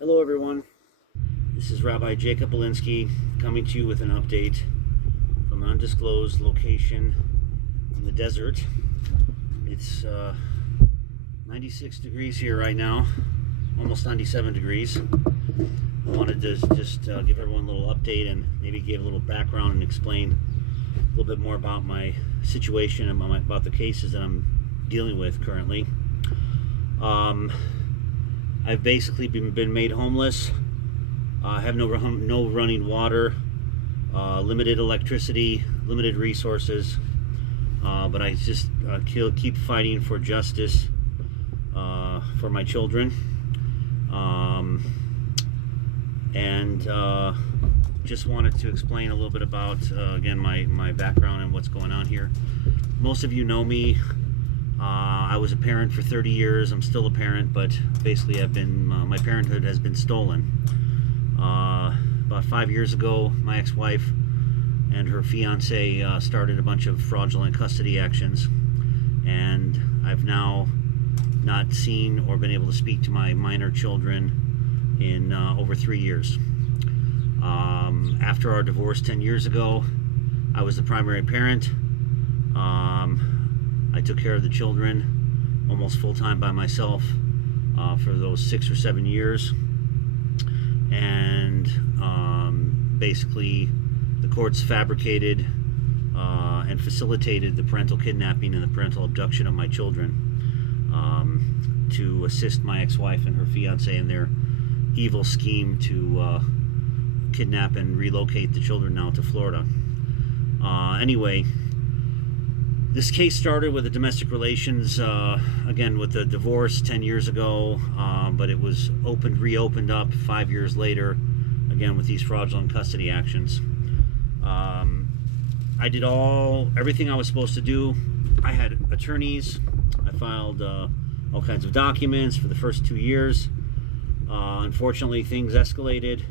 Hello, everyone. This is Rabbi Jacob Belinsky coming to you with an update from an undisclosed location in the desert. It's 96 degrees here right now, almost 97 degrees. I wanted to just give everyone a little update and maybe give a little background and explain a little bit more about my situation and about the cases that I'm dealing with currently. I've basically been made homeless. I have no running water, limited electricity, limited resources, but I just keep fighting for justice for my children, and just wanted to explain a little bit about again my background and what's going on here. Most of you know me. I was a parent for 30 years. I'm still a parent, but basically my parenthood has been stolen. About 5 years ago, my ex-wife and her fiance started a bunch of fraudulent custody actions, and I've now not seen or been able to speak to my minor children in over 3 years. After our divorce 10 years ago, I was the primary parent. I took care of the children almost full-time by myself for those 6 or 7 years. And basically the courts fabricated and facilitated the parental kidnapping and the parental abduction of my children to assist my ex-wife and her fiance in their evil scheme to kidnap and relocate the children now to Florida. Anyway, this case started with a domestic relations, again with the divorce 10 years ago, but it was reopened up 5 years later, again with these fraudulent custody actions. I did everything I was supposed to do. I had attorneys. I filed all kinds of documents for the first 2 years. Unfortunately, things escalated,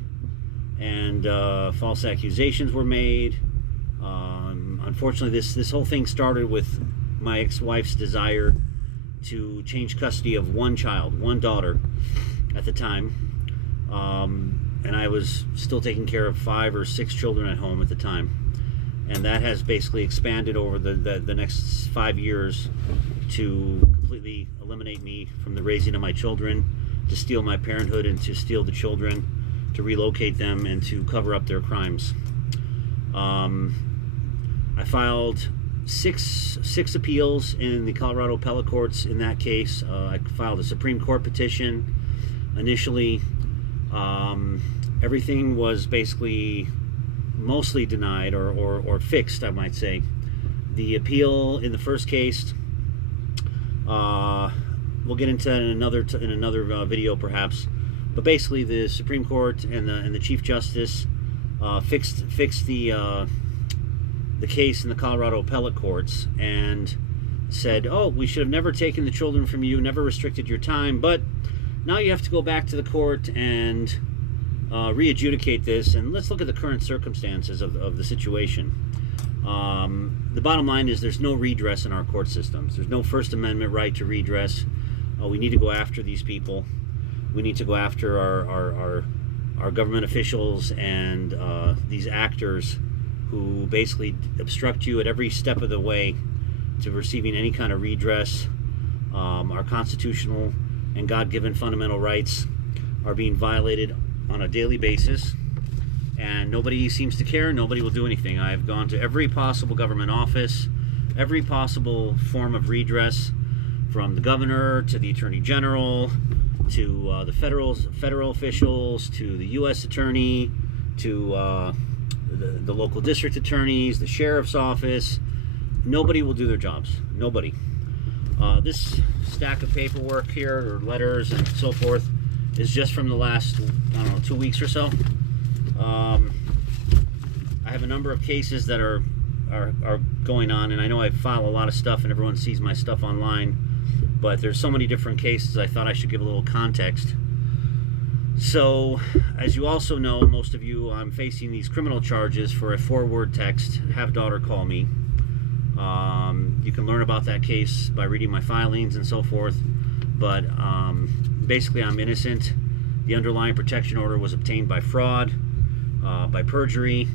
and false accusations were made. Unfortunately, this whole thing started with my ex-wife's desire to change custody of one daughter at the time, and I was still taking care of 5 or 6 children at home at the time, and that has basically expanded over the next 5 years to completely eliminate me from the raising of my children, to steal my parenthood and to steal the children, to relocate them and to cover up their crimes. I filed six appeals in the Colorado appellate courts in that case. I filed a Supreme Court petition. Initially, everything was basically mostly denied or fixed, I might say. The appeal in the first case, we'll get into that in another video perhaps, but basically the Supreme Court and the Chief Justice fixed the case in the Colorado appellate courts and said, oh, we should have never taken the children from you, never restricted your time, but now you have to go back to the court and re-adjudicate this, and let's look at the current circumstances of the situation. The bottom line is there's no redress in our court systems. There's no First Amendment right to redress. We need to go after these people. We need to go after our government officials and these actors who basically obstruct you at every step of the way to receiving any kind of redress. Our constitutional and God-given fundamental rights are being violated on a daily basis, and nobody seems to care. Nobody will do anything. I've gone to every possible government office, every possible form of redress, from the governor to the attorney general to the federal officials to the U.S. attorney to the local district attorneys, the sheriff's office. Nobody will do their jobs. Nobody. This stack of paperwork here, or letters and so forth, is just from the last, 2 weeks or so. I have a number of cases that are going on, and I know I file a lot of stuff and everyone sees my stuff online, but there's so many different cases I thought I should give a little context. So, as you also know, most of you, I'm facing these criminal charges for a forward text, have daughter call me. You can learn about that case by reading my filings and so forth, but basically I'm innocent. the underlying protection order was obtained by fraud, by perjury,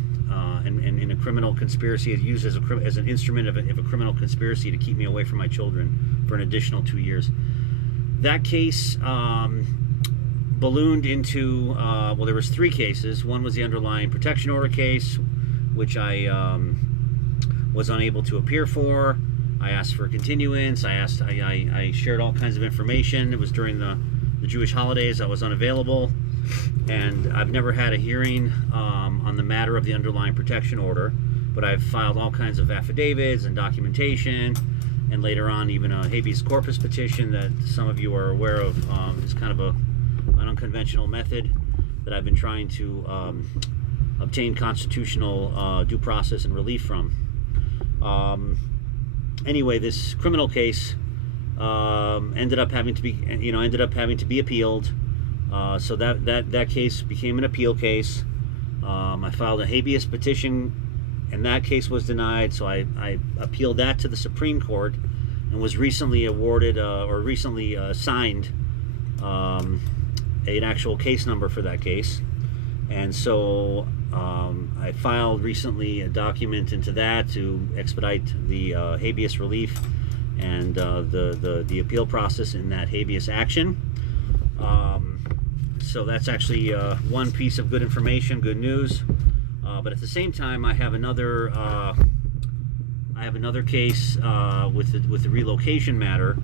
and in a criminal conspiracy, is used as an instrument of a criminal conspiracy to keep me away from my children for an additional 2 years. That case ballooned into, well, there was 3 cases. One was the underlying protection order case, which I was unable to appear for. I asked for a continuance. I shared all kinds of information. It was during the Jewish holidays. I was unavailable, and I've never had a hearing on the matter of the underlying protection order, but I've filed all kinds of affidavits and documentation, and later on even a habeas corpus petition that some of you are aware of. Is kind of an unconventional method that I've been trying to obtain constitutional due process and relief from. Anyway, this criminal case ended up having to be appealed. So that case became an appeal case. I filed a habeas petition, and that case was denied. So I appealed that to the Supreme Court, and was recently awarded or recently assigned an actual case number for that case. And so I filed recently a document into that to expedite the habeas relief and the appeal process in that habeas action. So that's actually one piece of good information, good news. But at the same time, I have another case with the relocation matter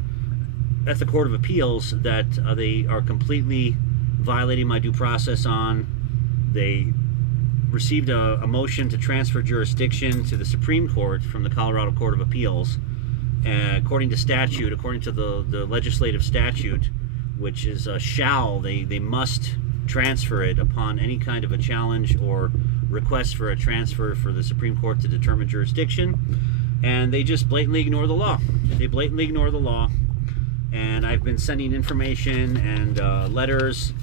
at the Court of Appeals that they are completely violating my due process on. They received a motion to transfer jurisdiction to the Supreme Court from the Colorado Court of Appeals. According to statute, according to the legislative statute, which is they must transfer it upon any kind of a challenge or request for a transfer for the Supreme Court to determine jurisdiction. And they just blatantly ignore the law. They blatantly ignore the law. And I've been sending information and letters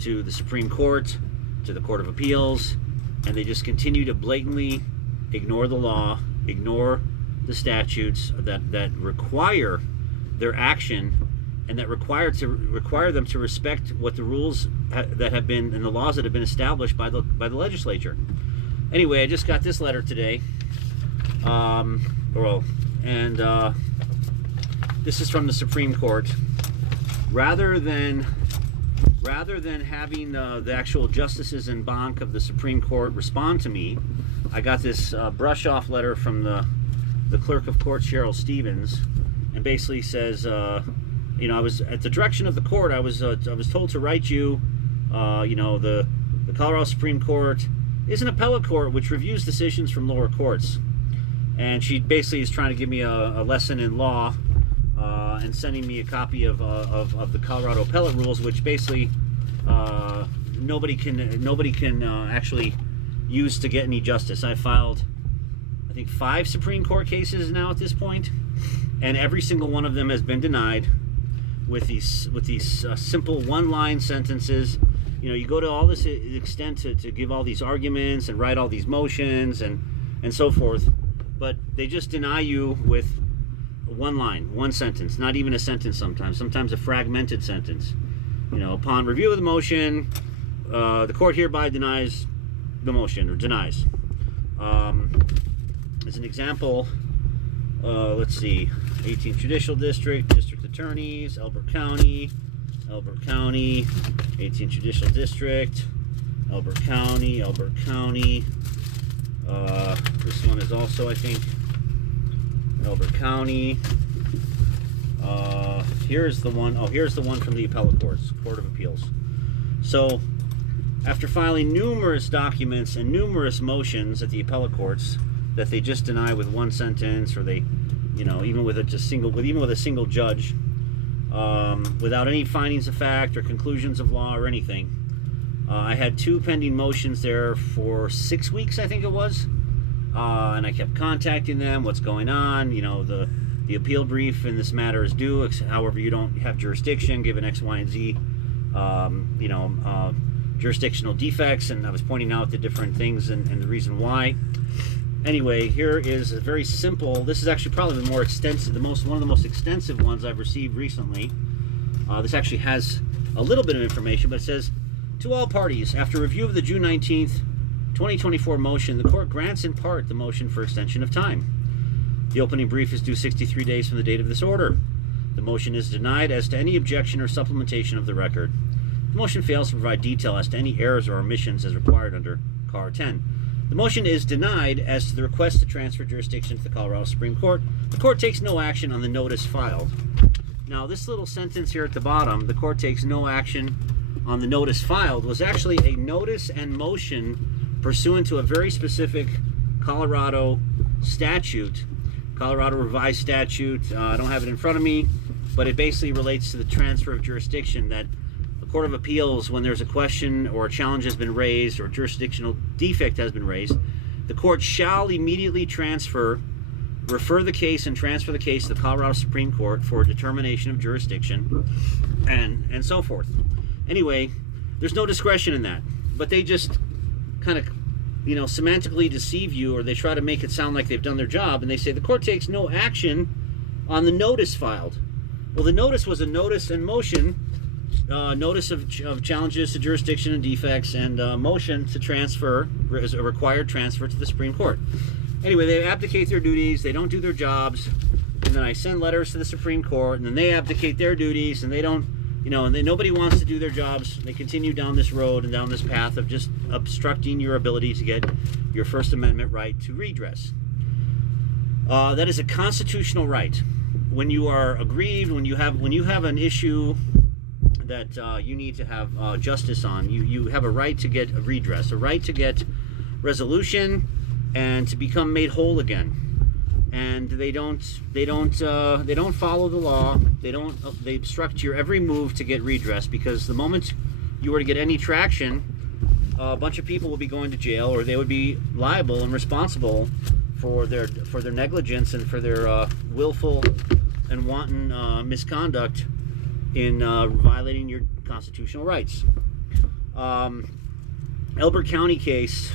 to the Supreme Court, to the Court of Appeals, and they just continue to blatantly ignore the law, ignore the statutes that require their action, and that require them to respect what the rules that have been and the laws that have been established by the legislature. Anyway, I just got this letter today, this is from the Supreme Court. Rather than having the actual justices en banc of the Supreme Court respond to me, I got this brush-off letter from the clerk of court, Cheryl Stevens, and basically says, I was at the direction of the court. I was told to write you. The Colorado Supreme Court is an appellate court which reviews decisions from lower courts, and she basically is trying to give me a lesson in law. And sending me a copy of the Colorado appellate rules, which basically nobody can actually use to get any justice. I filed, I think, 5 Supreme Court cases now at this point, and every single one of them has been denied with these simple one-line sentences. You go to all this extent to give all these arguments and write all these motions and so forth, but they just deny you with one line, one sentence, not even a sentence sometimes a fragmented sentence. Upon review of the motion, the court hereby denies the motion, or denies. As an example, let's see, 18th Judicial District, District Attorneys, Elbert County, 18th Judicial District, Elbert County. This one is also, I think, Elbert County. Here's the one from the appellate courts, Court of Appeals. So, after filing numerous documents and numerous motions at the appellate courts that they just deny with one sentence, or they, even with a single judge, without any findings of fact or conclusions of law or anything, I had 2 pending motions there for 6 weeks, I think it was. And I kept contacting them. What's going on? The appeal brief in this matter is due. However, you don't have jurisdiction given X, Y, and Z, jurisdictional defects. And I was pointing out the different things and the reason why. Anyway, here is a very simple. This is actually probably the more extensive, one of the most extensive ones I've received recently. This actually has a little bit of information, but it says, To all parties, after review of the June 19th, 2024 motion, the court grants in part the motion for extension of time. The opening brief is due 63 days from the date of this order. The motion is denied as to any objection or supplementation of the record. The motion fails to provide detail as to any errors or omissions as required under CAR 10. The motion is denied as to the request to transfer jurisdiction to the Colorado Supreme Court. The court takes no action on the notice filed. Now, this little sentence here at the bottom, the court takes no action on the notice filed, was actually a notice and motion pursuant to a very specific Colorado statute, Colorado Revised Statute. I don't have it in front of me, but it basically relates to the transfer of jurisdiction, that the Court of Appeals, when there's a question or a challenge has been raised or jurisdictional defect has been raised, the court shall immediately refer the case and transfer the case to the Colorado Supreme Court for determination of jurisdiction and so forth. Anyway, there's no discretion in that, but they just kind of, semantically deceive you, or they try to make it sound like they've done their job, and they say the court takes no action on the notice filed. Well, the notice was a notice and motion, notice of challenges to jurisdiction and defects, and motion to transfer, as a required transfer to the Supreme Court. Anyway, they abdicate their duties, they don't do their jobs, and then I send letters to the Supreme Court, and then they abdicate their duties, and they don't, and nobody wants to do their jobs. They continue down this road and down this path of just obstructing your ability to get your First Amendment right to redress. That is a constitutional right. When you are aggrieved, when you have an issue that you need to have justice on, you have a right to get a redress, a right to get resolution, and to become made whole again. And they don't follow the law. They obstruct your every move to get redress, because the moment you were to get any traction, a bunch of people will be going to jail, or they would be liable and responsible for their negligence and for their willful and wanton misconduct in violating your constitutional rights. Elbert County case,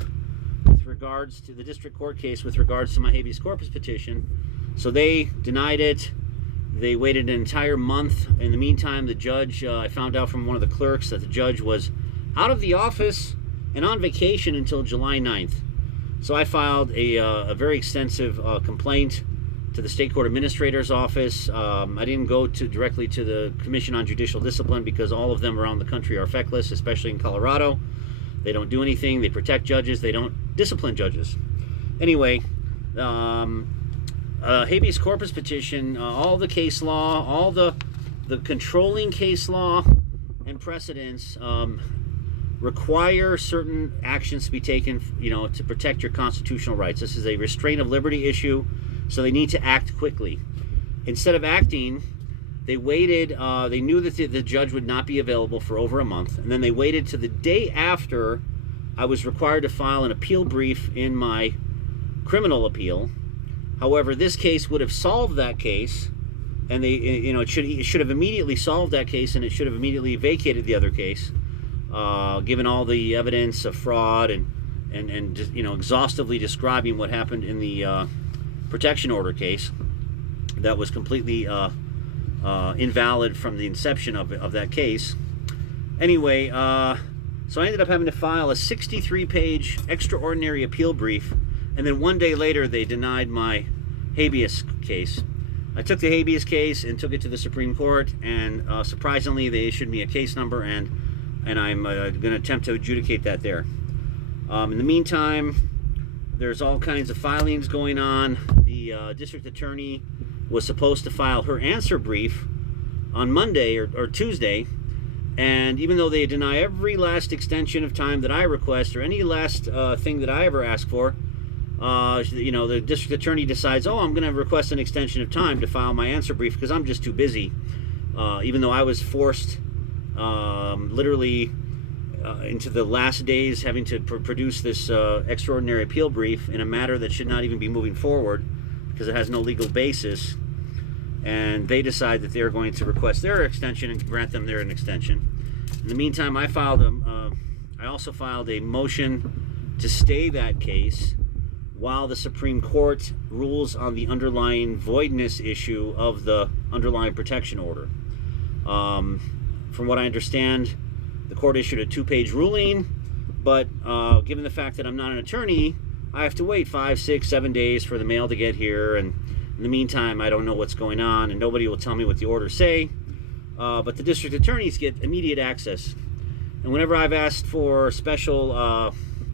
with regards to the district court case with regards to my habeas corpus petition. So they denied it. They waited an entire month. In the meantime, the judge, I found out from one of the clerks that the judge was out of the office and on vacation until July 9th. So I filed a very extensive complaint to the state court administrator's office. I didn't go directly to the Commission on Judicial Discipline, because all of them around the country are feckless, especially in Colorado. They don't do anything. They protect judges. They don't discipline judges. Anyway, habeas corpus petition, all the case law, all the controlling case law and precedents require certain actions to be taken, to protect your constitutional rights. This is a restraint of liberty issue, so they need to act quickly. Instead of acting, they waited. They knew that the judge would not be available for over a month, and then they waited to the day after I was required to file an appeal brief in my criminal appeal. However, this case would have solved that case, and it should have immediately solved that case, and it should have immediately vacated the other case, given all the evidence of fraud and exhaustively describing what happened in the protection order case that was completely invalid from the inception of that case. Anyway, so I ended up having to file a 63-page extraordinary appeal brief, and then one day later they denied my habeas case. I took the habeas case and took it to the Supreme Court, and surprisingly they issued me a case number, and I'm going to attempt to adjudicate that there. In the meantime, there's all kinds of filings going on. The district attorney was supposed to file her answer brief on Monday or Tuesday, and even though they deny every last extension of time that I request, or any last thing that I ever ask for, the district attorney decides, I'm going to request an extension of time to file my answer brief because I'm just too busy, even though I was forced literally into the last days having to produce this extraordinary appeal brief in a matter that should not even be moving forward because it has no legal basis. And they decide that they're going to request their extension and grant them their extension. In the meantime, I also filed a motion to stay that case while the Supreme Court rules on the underlying voidness issue of the underlying protection order. From what I understand, The court issued a 2-page ruling, but given the fact that I'm not an attorney, I have to wait 5, 6, 7 days for the mail to get here, and in the meantime, I don't know what's going on, and nobody will tell me what the orders say. But the district attorneys get immediate access. And whenever I've asked for special a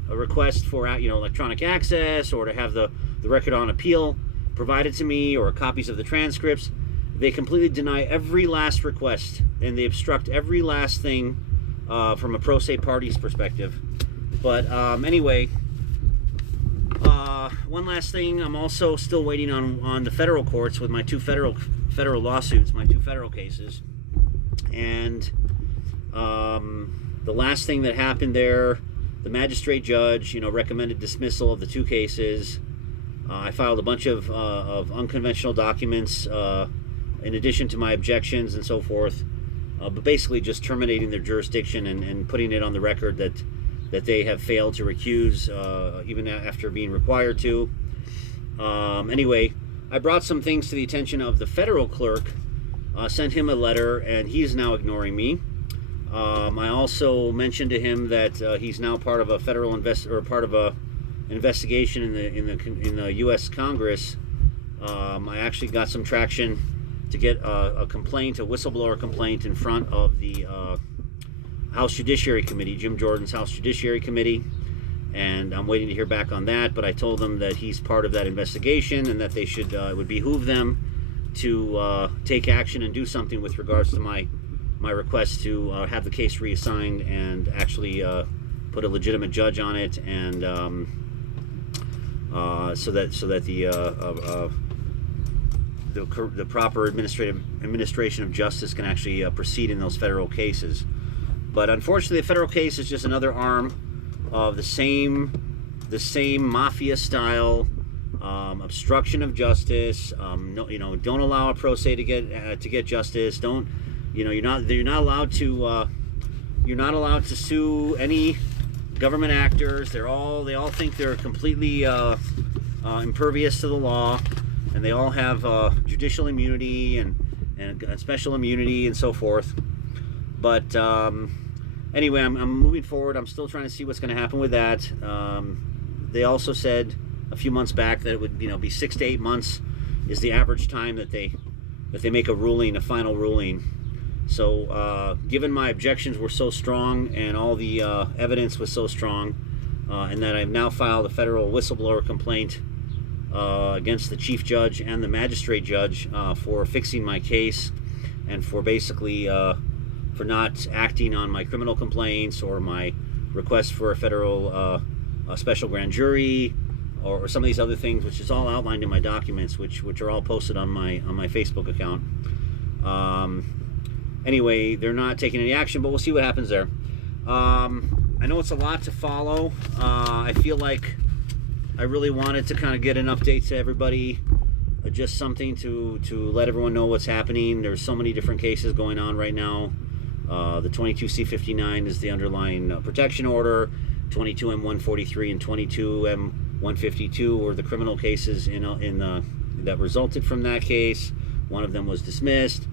request for electronic access, or to have the record on appeal provided to me, or copies of the transcripts, they completely deny every last request, and they obstruct every last thing from a pro se party's perspective. But anyway, one last thing, I'm also still waiting on the federal courts with my two federal lawsuits, my 2 federal cases. And the last thing that happened there, the magistrate judge, recommended dismissal of the 2 cases. I filed a bunch of unconventional documents in addition to my objections and so forth, but basically just terminating their jurisdiction and putting it on the record that they have failed to recuse even after being required to. Anyway, I brought some things to the attention of the federal clerk, sent him a letter, and he's now ignoring me. I also mentioned to him that he's now part of a federal part of a investigation in the U.S. Congress. I actually got some traction to get a whistleblower complaint in front of the House Judiciary Committee, Jim Jordan's House Judiciary Committee, and I'm waiting to hear back on that. But I told them that he's part of that investigation, and that they should it would behoove them to take action and do something with regards to my request to have the case reassigned and actually put a legitimate judge on it, and so that the proper administration of justice can actually proceed in those federal cases. But unfortunately, the federal case is just another arm of the same mafia style obstruction of justice. Don't allow a pro se to get justice. You're not allowed to sue any government actors. They all think they're completely impervious to the law, and they all have judicial immunity and special immunity and so forth. But anyway, I'm moving forward. I'm still trying to see what's going to happen with that. They also said a few months back that it would be 6 to 8 months is the average time that they make a final ruling. So given my objections were so strong and all the evidence was so strong, and that I've now filed a federal whistleblower complaint against the chief judge and the magistrate judge for fixing my case, and for basically for not acting on my criminal complaints or my request for a federal special grand jury, or some of these other things, which is all outlined in my documents, which are all posted on my Facebook account. Anyway, they're not taking any action, but we'll see what happens there. I know it's a lot to follow. I feel like I really wanted to kind of get an update to everybody, just something to let everyone know what's happening. There's so many different cases going on right now. The 22C59 is the underlying protection order. 22M143 and 22M152 were the criminal cases that resulted from that case. One of them was dismissed.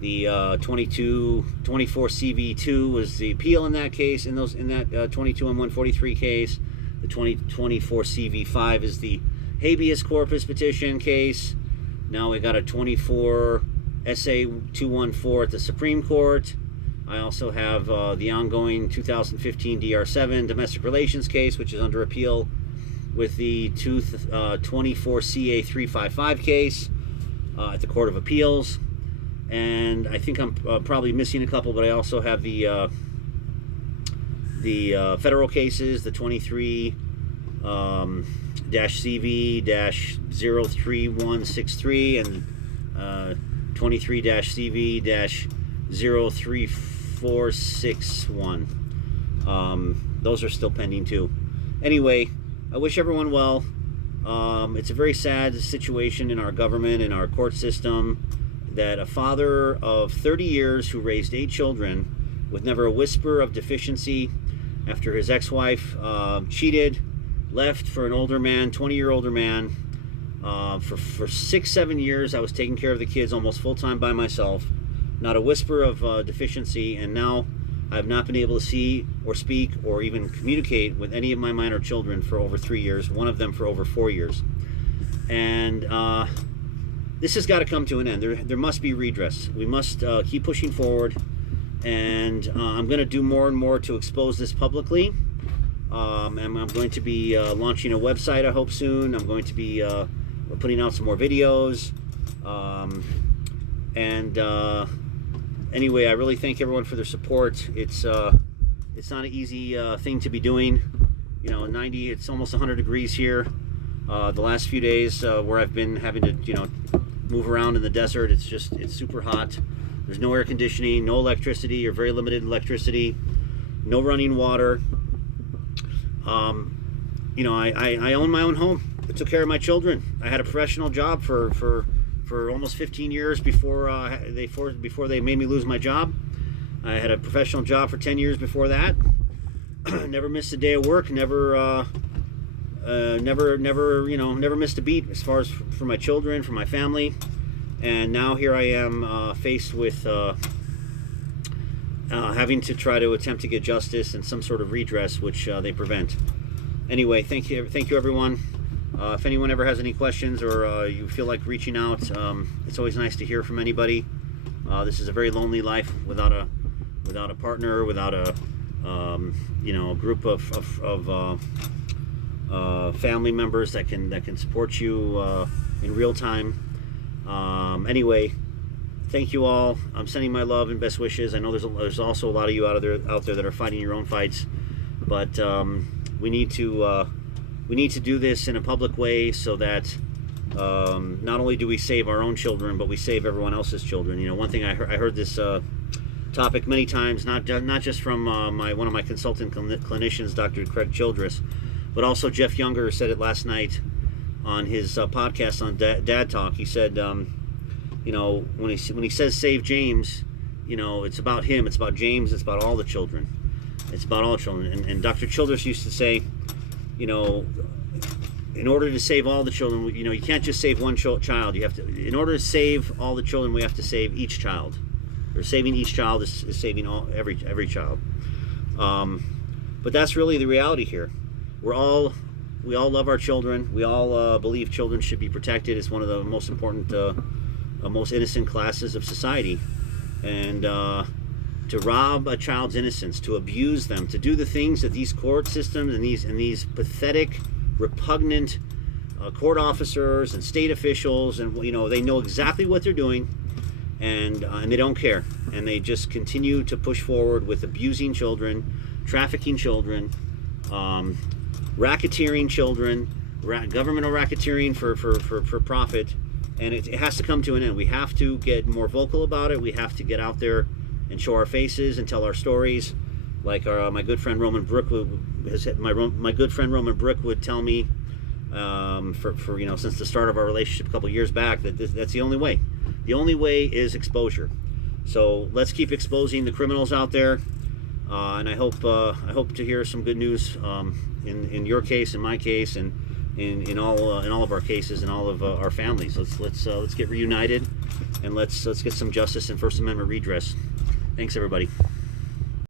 The 24CV2 was the appeal in that case. In that 22M143 case, the 24CV5 is the habeas corpus petition case. Now we got a 24SA214 at the Supreme Court. I also have the ongoing 2015 DR7 domestic relations case, which is under appeal, with the 24CA355 case at the Court of Appeals. And I think I'm probably missing a couple, but I also have the federal cases, the 23-CV-03163 and 23-CV-03461. Those are still pending too. Anyway, I wish everyone well. It's a very sad situation in our government, in our court system, that a father of 30 years who raised 8 children with never a whisper of deficiency after his ex-wife cheated, left for an older man, 20-year older man. For 6-7 years I was taking care of the kids almost full-time by myself, not a whisper of deficiency, and now I have not been able to see or speak or even communicate with any of my minor children for over 3 years, one of them for over 4 years. And this has got to come to an end. There must be redress. We must keep pushing forward. And I'm going to do more and more to expose this publicly. And I'm going to be launching a website, I hope, soon. I'm going to be putting out some more videos. Anyway, I really thank everyone for their support. It's not an easy thing to be doing. You know, 90, it's almost 100 degrees here. The last few days where I've been having to, you know, move around in the desert, it's super hot. There's no air conditioning, no electricity, or very limited electricity, no running water. You know, I own my own home. I took care of my children. I had a professional job for almost 15 years before they made me lose my job. I had a professional job for 10 years before that. Never missed a day of work. Never missed a beat as far as for my children, for my family. And now here I am faced with having to try to attempt to get justice and some sort of redress, which they prevent. Anyway, thank you everyone. If anyone ever has any questions or you feel like reaching out, it's always nice to hear from anybody. This is a very lonely life without a partner, without a group of family members that can support you in real time. Anyway, thank you all. I'm sending my love and best wishes. I know there's also a lot of you out there that are fighting your own fights, but we need to do this in a public way so that not only do we save our own children, but we save everyone else's children. You know, one thing I heard this topic many times, not just from one of my consultant clinicians, Dr. Craig Childress, but also Jeff Younger said it last night on his podcast on Dad Talk. He said, you know, when he says save James, you know, it's about him, it's about James, it's about all the children. It's about all children. And Dr. Childress used to say, you know, in order to save all the children, you know, you can't just save one child. You have to, in order to save all the children, we have to save each child. Or saving each child is saving every child. But that's really the reality here. We all love our children. We all believe children should be protected. It's one of the most important, most innocent classes of society. And to rob a child's innocence, to abuse them, to do the things that these court systems and these pathetic, repugnant court officers and state officials, and you know, they know exactly what they're doing, and they don't care, and they just continue to push forward with abusing children, trafficking children, racketeering children, governmental racketeering for profit, and it has to come to an end. We have to get more vocal about it. We have to get out there and show our faces and tell our stories, like my good friend Roman Brook my good friend Roman Brook would tell me, for you know, since the start of our relationship a couple years back, that's the only way. The only way is exposure. So let's keep exposing the criminals out there, and I hope to hear some good news in your case, in my case, and in all of our cases and all of our families. Let's get reunited, and let's get some justice and First Amendment redress. Thanks, everybody.